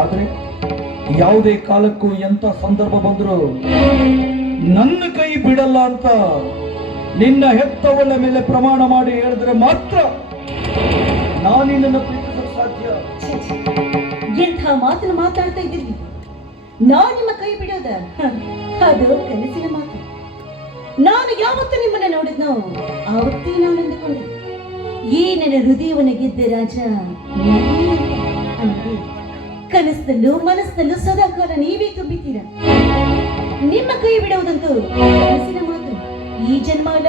ಆದ್ರೆ ಯಾವುದೇ ಕಾಲಕ್ಕೂ ಎಂತ ಸಂದರ್ಭ ಬಂದರೂ ನನ್ನ ಕೈ ಬಿಡಲ್ಲ ಅಂತ ನಿನ್ನ ಹೆತ್ತವಳ ಮೇಲೆ ಪ್ರಮಾಣ ಮಾಡಿ ಹೇಳಿದ್ರೆ ಮಾತ್ರ ನಾನು ನಿನ್ನನ್ನು ಪ್ರೀತಿಸಲು ಸಾಧ್ಯ. ಎಂಥ ಮಾತನ್ನು ಮಾತಾಡ್ತಾ ಇದ್ದೀರಿ. ನಾನು ನಿಮ್ಮ ಕೈ ಬಿಡೋದ ಅದು ಕನಸಿನ ಮಾತು. ನಾನು ಯಾವತ್ತು ನಿಮ್ಮನ್ನ ನೋಡಿದ್ನೋ ಆವತ್ತೇ ನಾನು ಅಂದುಕೊಂಡೆ ಈ ನನ್ನ ಹೃದಯವನ್ನು ಗೆದ್ದೆ ರಾಜ ಅಂದ್ರೆ ಕನಸದಲ್ಲೂ ಮನಸ್ಸಲ್ಲೂ ಸದಾಕಾಲ ನೀವೇ ತುಂಬಿದ್ದೀರ. ನಿಮ್ಮ ಕೈ ಬಿಡುವುದಂತೂ ಕನಸಿನ ಮಾತು. ಈ ಜನ್ಮ ಅಲ್ಲ,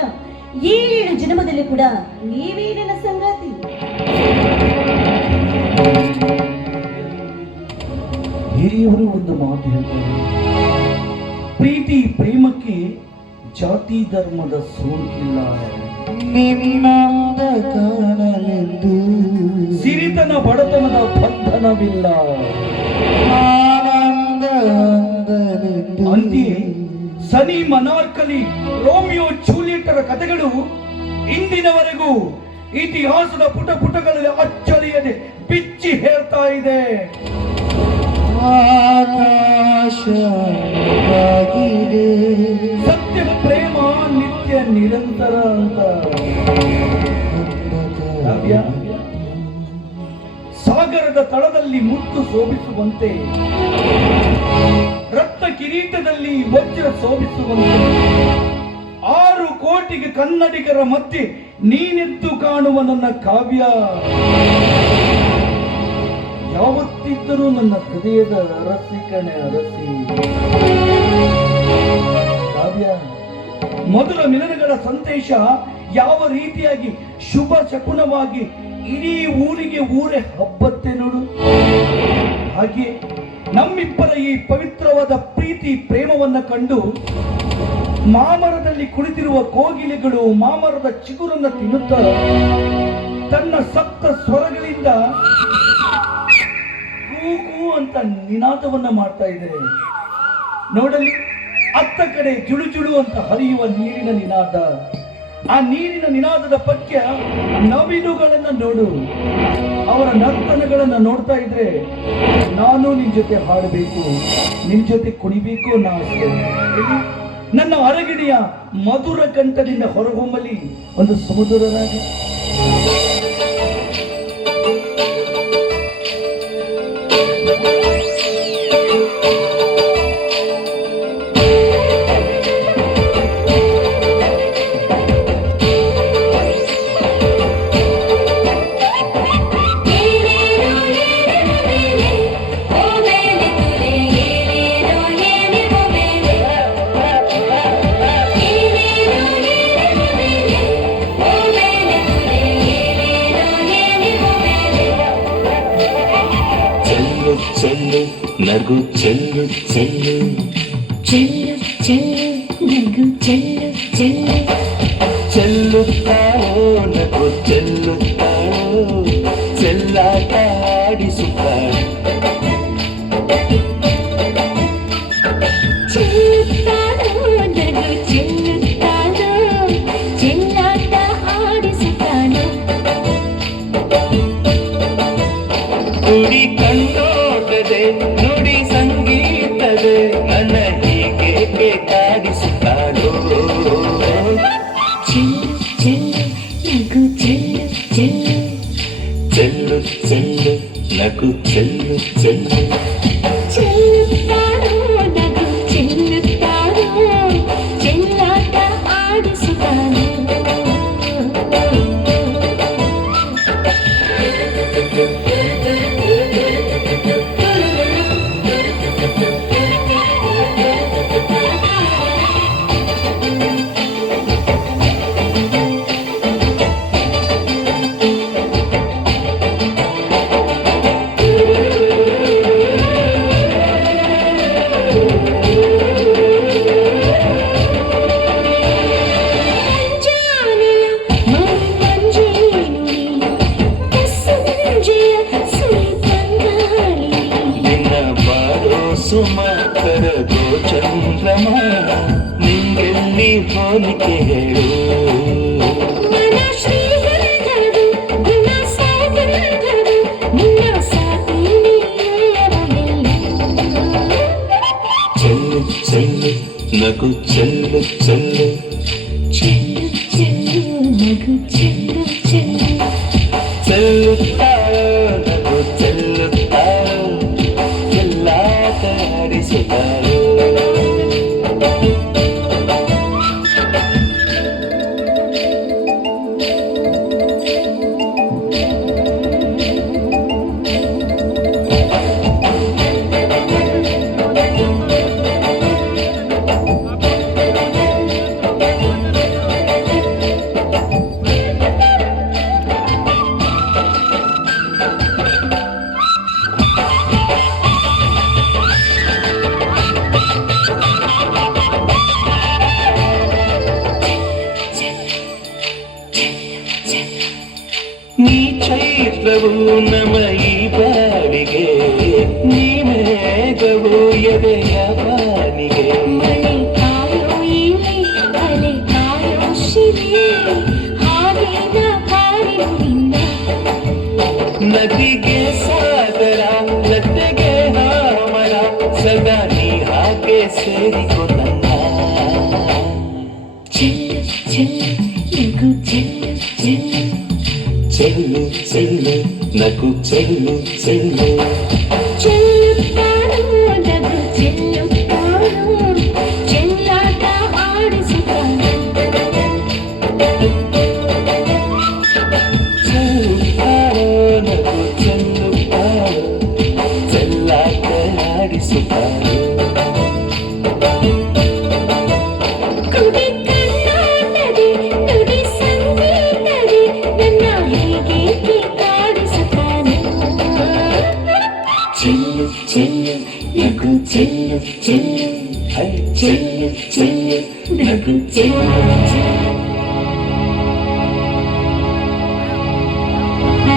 7 ಜನ್ಮದಲ್ಲಿ ಕೂಡ ನೀವೇ ನನ್ನ ಸಂಗಾತಿ. ಹಿರಿಯವರು ಒಂದು ಮಾತು ಹೇಳ್ತಾರೆ, ಪ್ರೀತಿ ಪ್ರೇಮಕ್ಕೆ ಜಾತಿ ಧರ್ಮದ ಸೋಂಕಿಲ್ಲ, ಸಿರಿತನ ಬಡತನದ ಬಂಧನವಿಲ್ಲ. ಅಂತೆಯೇ ಸನಿ ಮನಾರ್ಕಲಿ ರೋಮಿಯೋ ಜೂಲಿಯೆಟ್ಟರ ಕಥೆಗಳು ಇಂದಿನವರೆಗೂ ಇತಿಹಾಸದ ಪುಟ ಪುಟಗಳಲ್ಲಿ ಅಚ್ಚಳಿಯದೆ ಬಿಚ್ಚಿ ಹೇಳ್ತಾ ಇದೆ. ಸತ್ಯ ಪ್ರೇಮ ನಿತ್ಯ ನಿರಂತರ ಅಂತ. ಸಾಗರದ ತಳದಲ್ಲಿ ಮುತ್ತು ಶೋಭಿಸುವಂತೆ, ರತ್ನ ಕಿರೀಟದಲ್ಲಿ ವಜ್ರ ಶೋಭಿಸುವಂತೆ, 6 ಕೋಟಿಗೆ ಕನ್ನಡಿಗರ ಮಧ್ಯೆ ನೀನೆದ್ದು ಕಾಣುವ ನನ್ನ ಕಾವ್ಯ ಯಾವತ್ತಿದ್ದರೂ ನನ್ನ ಹೃದಯದ ಅರಸಿ ಕಣೆ ಅರಸಿ. ಕಾವ್ಯ, ಮಧುರ ಮಿಲನಗಳ ಸಂದೇಶ ಯಾವ ರೀತಿಯಾಗಿ ಶುಭ ಶಕುನವಾಗಿ ಇಡೀ ಊರೇ ಹಬ್ಬತ್ತೆ ನೋಡು. ಹಾಗೆ ನಮ್ಮಿಬ್ಬರ ಈ ಪವಿತ್ರವಾದ ಪ್ರೀತಿ ಪ್ರೇಮವನ್ನ ಕಂಡು ಮಾಮರದಲ್ಲಿ ಕುಳಿತಿರುವ ಕೋಗಿಲೆಗಳು ಮಾಮರದ ಚಿಗುರನ್ನ ತಿನ್ನುತ್ತಾ ತನ್ನ ಸಪ್ತ ಸ್ವರಗಳಿಂದ ಕೂಗು ಅಂತ ನಿನಾದವನ್ನ ಮಾಡ್ತಾ ಇದೆ. ನೋಡಲಿ, ಅತ್ತ ಕಡೆ ಜುಳು ಜುಳು ಅಂತ ಹರಿಯುವ ನೀರಿನ ನಿನಾದ. ಆ ನೀರಿನ ನಿನಾದದ ಪಠ್ಯ ನವಿಲುಗಳನ್ನ ನೋಡು. ಅವರ ನರ್ತನಗಳನ್ನ ನೋಡ್ತಾ ಇದ್ರೆ ನಾನು ನಿನ್ ಜೊತೆ ಹಾಡಬೇಕು, ನಿನ್ ಜೊತೆ ಕುಣಿಬೇಕು ಅನ್ನೋ ಆಸೆ. ನನ್ನ ಅರಗಿಣಿಯ ಮಧುರ ಕಂಠದಿಂದ ಹೊರಹೊಮ್ಮಲಿ ಒಂದು ಸಮುದ್ರರಾಗಿ. ನಗು ಚೆಲ್ಲು ಚೆಲ್ಲು ಚೆಲ್ಲು ಚೆಲ್ಲು ನಗು ಚೆಲ್ಲು ಚೆಲ್ಲು ಚೆಲ್ಲುತ್ತಾಳೋ ನಗು ಚೆಲ್ಲುತ್ತಾಳೋ ಚೆಲ್ಲಾಟ ಆಡಿಸುತ್ತಾಳೆ. ಚೆಲ್ಲುತ್ತಾಳೋ ನಗು ಚೆಲ್ಲುತ್ತಾಳೋ ಚೆಲ್ಲಾಟ ಆಡಿಸುತ್ತಾಳೋ. ಕುಡಿ ಕಂಡೋಟದೆ ನುಡಿ ಸಂಗೀತದೆ ನನ್ನ ಹೀಗೆ ಕಾಡಿಸುತ್ತಾಳೋ. ಚೆಲ್ಲು ಚೆಲ್ಲು ನಗು ಚೆಲ್ಲು ಚೆಲ್ಲು ಚೆಲ್ಲು ಚೆಲ್ಲು ನಗು ಚೆಲ್ಲು ಚೆಲ್ಲು ಚೆಲ್ಲುತ್ತಾಳೋ ನಗು ಚೆಲ್ಲುತ್ತಾಳೋ ಚೆಲ್ಲಾಟ ಆಡಿಸುತ್ತಾಳೋ. ಸುಮಕರ ಚಂದ್ರಮ ನಿಂಗೆಲ್ಲಿ ಹೋಲಿಕೆ ಹೇಳು. ಶ್ರೀ ನಗು ಚೆಲ್ಲು ಚೆಲ್ಲು ಚೆಲ್ಲು ಚೆಲ್ಲು ನಗು ಚೆಲ್ಲು ಚೆಲ್ಲು ಚೆಲ್ಲುತ್ತಾಳೋ ನಗು ಚೆಲ್ಲುತ್ತಾಳೋ ಚೆಲ್ಲಾಟ ಆಡಿಸುತ್ತಾಳೋ ನೀ ಚೈತ್ರವು ನಮ ಈ ಬಾಳಿಗೆ ನೀ ಮೇಘವು ಎದೆಯ ಬಾನಿಗೆ ಮಳೆ ಕಾಯೋ ಇಲೆ ಅಲೆ ಕಾಯೋ ಶಿಲೆ ಹಾಡಿನ ಹಾಡಿನಿಂದ ನದಿಗೆ ಸಾಗರ ಲತೆಗೆ ಹಾಮರ ಸದಾ ನೀ ಹಾಗೆ ಸೇರಿಕೊಂಡ ಚೆಲ್ಲು ಚೆಲ್ಲು ನಗು ಚೆಲ್ಲು ಚೆಲ್ಲು ಚೆಲ್ಲು ಚೆಲ್ಲು ನಗು ಚೆಲ್ಲು ಚೆಲ್ಲು ಚೆಲ್ಲುತ್ತಾಳು ನಗು ಚೆಲ್ಲುತ್ತಾಳು ಚೆಲ್ಲಾಟ ಆಡಿಸುತ್ತಾಳು ಚೆಲ್ಲುತ್ತಾಳೋ ನಗು ಚೆಲ್ಲುತ್ತಾಳೋ ಚೆಲ್ಲಾಟ ಆಡಿಸುತ್ತಾಳೋ ಕುಡಿ ಕಣ್ಣಾಟದೆ ನುಡಿ ಸಂಗೀತದೆ ನನ್ನ ಹೀಗೆ ಕಾಡಿಸುತ್ತಾನೆ ಚೆಲ್ಲು ಚೆಲ್ಲು ನಗು ಚೆಲ್ಲು ಚೆಲ್ಲು ಚೆಲ್ಲು ಚೆಲ್ಲು ನಗು ಚೆಲ್ಲು ಚೆಲ್ಲು